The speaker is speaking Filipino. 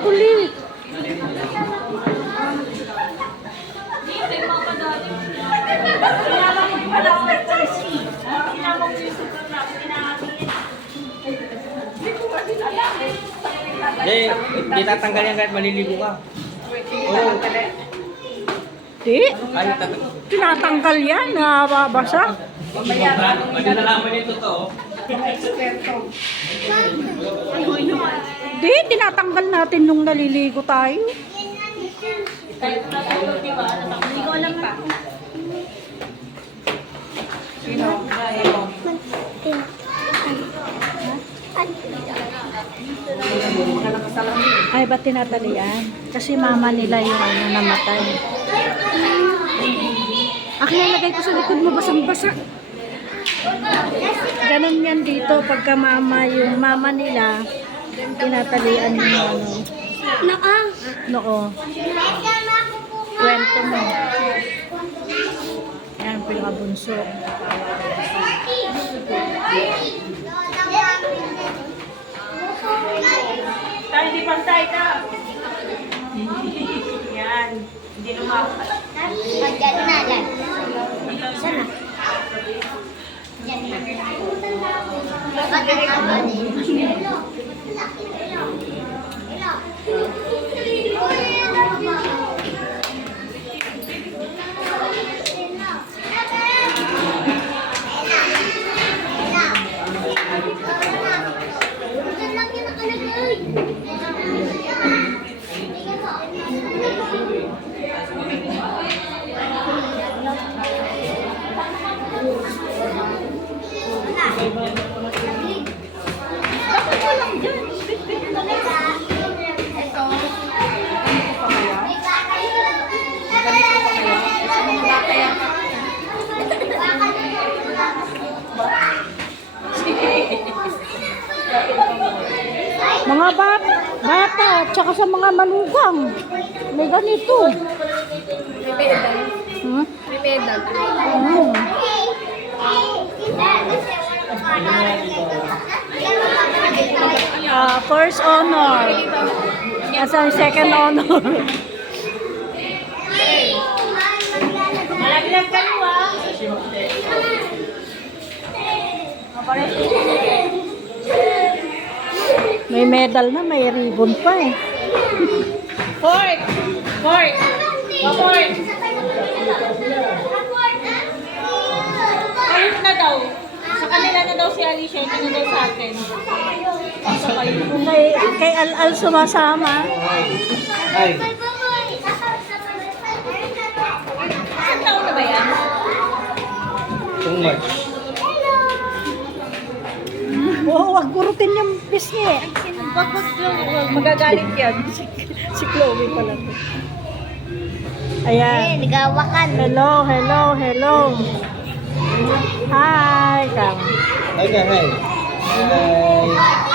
kulit. Hindi, hindi tatanggal yan kahit maliligo ka. Oo. Di, tatanggal. tinatanggal yan, nababasa. Pag nalaman nito to, Di, tinatanggal natin nung naliligo tayo. Ay, ba't tinatalian? Kasi mama nila yung ano, namatay. Akin nilagay ko sa likod mo, basang-basa. Ganon yan dito, pagka mama, yung mama nila, tinatalian yung ano. Naka? Noo. Kwento mo. Yan, pinakabunso. Tayo di pantay ka. Yan. Hindi lumakas. Diyan na, diyan. 那爸跟他你 Mga bat, bata, tsaka sa mga malugang. May ganito. Hmm? May medal. Hmm. Ah, first honor. As ang second honor. Malaglag ka mo ah. May medal na, may ribbon pa eh. Fort! Fort! Fort! Ayun na daw. Sa kanila na daw si Alicia, ito na daw sa atin. Sa kayo. Kung kay, kay Al-Al sumasama. ay, Isang taon na ba yan? too much. Oo, wag gurutin yung pisngi. Wag wag wag magagalit yan. Si, si Chloe pala. Ayan. Nagawakan. Hello, hello, hello. Hi, Kam. Ka, hi. Hi.